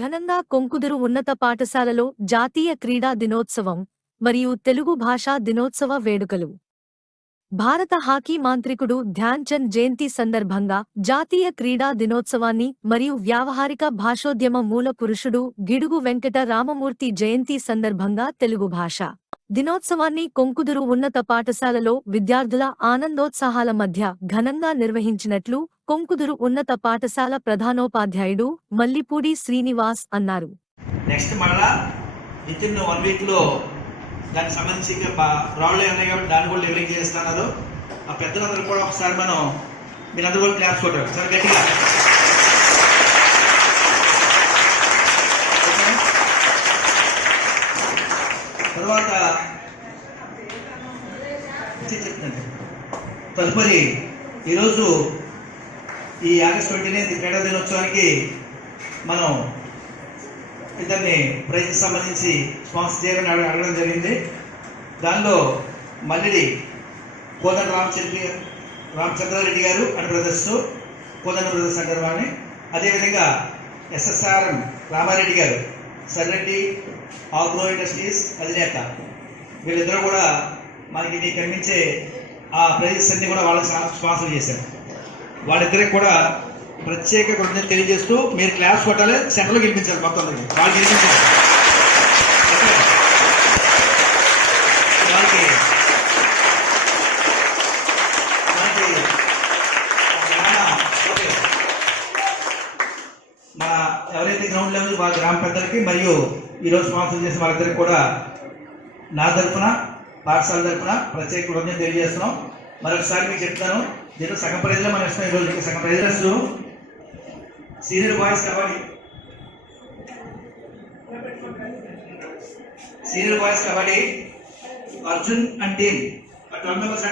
ఘనంగా కొంకుదురు ఉన్నత పాఠశాలలో జాతీయ క్రీడా దినోత్సవం మరియు తెలుగు భాషా దినోత్సవ వేడుకలు. భారత హాకీ మాంత్రికుడు ధ్యాన్ చంద్ జయంతి సందర్భంగా జాతీయ క్రీడా దినోత్సవాన్ని మరియు వ్యావహారిక భాషోద్యమ మూల పురుషుడు గిడుగు వెంకట రామమూర్తి జయంతి సందర్భంగా తెలుగు భాష దినోత్సవాన్ని కొంకుదురు ఉన్నత పాఠశాలలో విద్యార్థుల ఆనందోత్సాహాల మధ్య ఘనంగా నిర్వహించినట్లు కొంకుదురు ఉన్నత పాఠశాల ప్రధానోపాధ్యాయుడు మల్లిపూడి శ్రీనివాస్ అన్నారు. నెక్స్ట్ మళ్ళా వితిన్ 1 వీక్ లో దానికి సంబంధించి రాళ్ళు ఉన్నాయి కాబట్టి దాన్ని కూడా లెవెలింగ్ చేస్తున్నారు. ఆ పెద్దలందరూ కూడా ఒకసారి మనం మీరందరూ కూడా క్లాస్ కొట్టారు చాలా గట్టిగా. తర్వాత తదుపరి ఈరోజు ఈ ఆగస్టు 29 క్రీడా దినోత్సవానికి మనం ఇద్దరిని ప్రైజ్ సంబంధించి స్పాన్సర్ చేయాలని అడగడం జరిగింది. దానిలో మల్లిడి కోదండ రామచంద్రారెడ్డి గారు అండ్ బ్రదర్స్, కోదండ బ్రదర్స్ అంటారు వాడిని. అదేవిధంగా ఎస్ఎస్ఆర్ఎం రామారెడ్డి గారు, సర్రెడ్డి ఆగ్రో ఇండస్ట్రీస్ అధినేత, వీళ్ళిద్దరూ కూడా మనకి మీకు కనిపించే ఆ ప్రైజెస్ అన్ని కూడా వాళ్ళకి స్పాన్సర్ చేశారు. వాళ్ళిద్దరికి కూడా ప్రత్యేక కృతజ్ఞత తెలియజేస్తూ మీరు క్లాస్ కొట్టాలి, సెంటర్లో గెలిపించాలి, మొత్తం వాళ్ళు గెలిపించాలి. మన ఎవరైతే గ్రౌండ్ లెవెల్ వాళ్ళ గ్రామ పెద్దలకి మరియు ఈరోజు స్పాన్సర్ చేసిన వాళ్ళిద్దరికి కూడా నా తరఫున పాఠశాల తరఫున ప్రత్యేక కృతజ్ఞత తెలియజేస్తున్నాం. మరొకసారి మీకు చెప్తాను, దీంట్లో సగం ప్రైజ్లో మనం ఇస్తాం. ఈరోజు సగం prizes senior boys kabaddi Arjun and team 12 members